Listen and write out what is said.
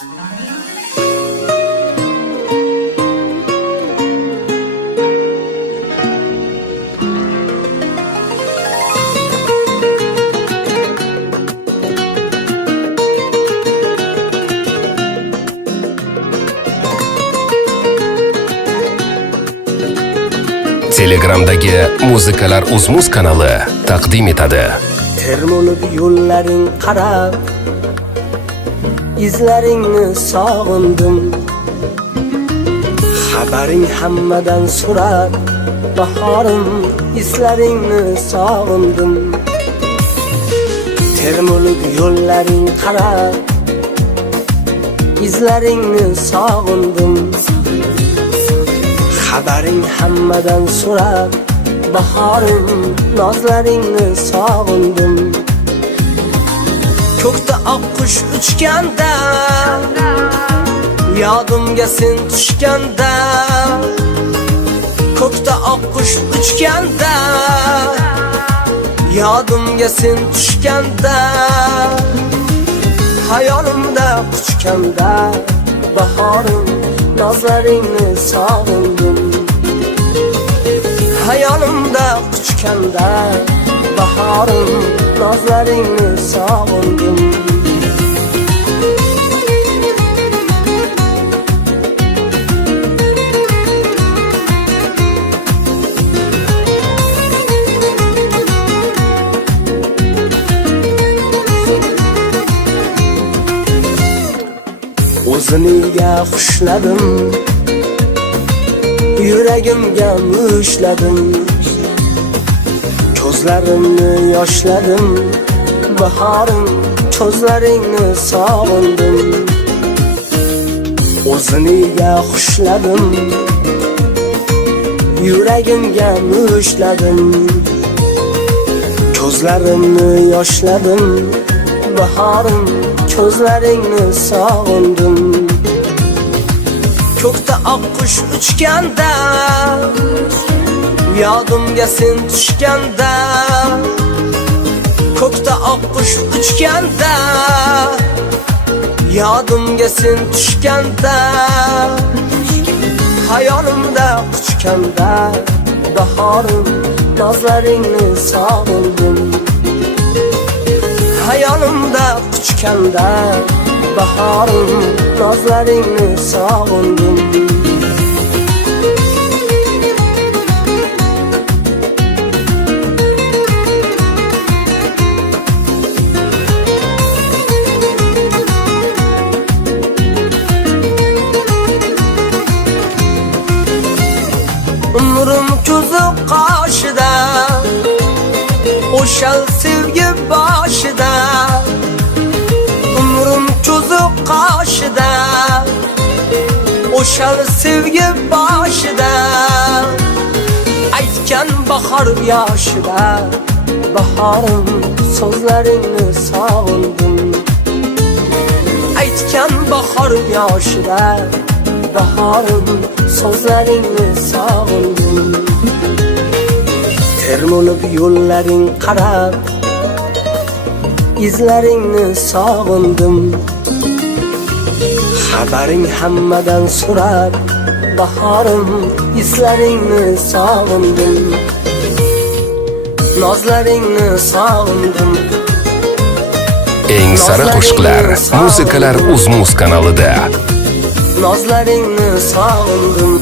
Telegramdagi Muzikalar Uzmuz kanali taqdim etadi. Termolib yo'llaring qarab, izlaringni sog'indim. Xabaring hammadan so'rab, bahorim islaringni sog'indim. Termolib yo'llaring qarab, izlaringni sog'indim. Xabaring hammadan so'rab, bahorim nozlaringni sog'indim. Ko'kda oqqush uchganda, yodimga sen tushganda. Ko'kda oqqush uchganda, yodimga sen tushganda. Hayolimda quchganda, bahorim nozlaringni sog'indim. Hayolimda quchganda, bahorim nozlaringni sog'indim. O'ziniga xushladim, yuragimga mushladim. Ko'zlarimni yoshladim, bahorim ko'zlaringni sog'indim. O'ziniga xushladim, yuragimga mushladim. Ko'zlarimni yoshladim, bahorim ko'zlaringni sog'indim. Ko'kda oqqush uchganda, yodimga sen tushganda. Ko'kda oqqush uchganda, yodimga sen tushganda. Hayolimda quchganda, bahorim nozlaringni sog'indim. Hayolimda quchganda, bahorim nozlaringni sog'indim. Umrim ko'zi qoshida, o'shal sevgi boshida. Umrim ko'zi qoshida, o'shal sevgi boshida. Aytgan bahor yoshida, bahorim so'zlaringni sog'indim. Aytgan bahor yoshida, bahorim so'zlaringni sog'indim. Termolib yo'llaring qarab, izlaringni sog'indim. Xabaring hammadan so'rab, bahorim islaringni sog'indim. Nozlaringni sog'indim. Eng sara qo'shiqlar Muzikalar Uzmuz kanalida. Nozlaringni sog'indim.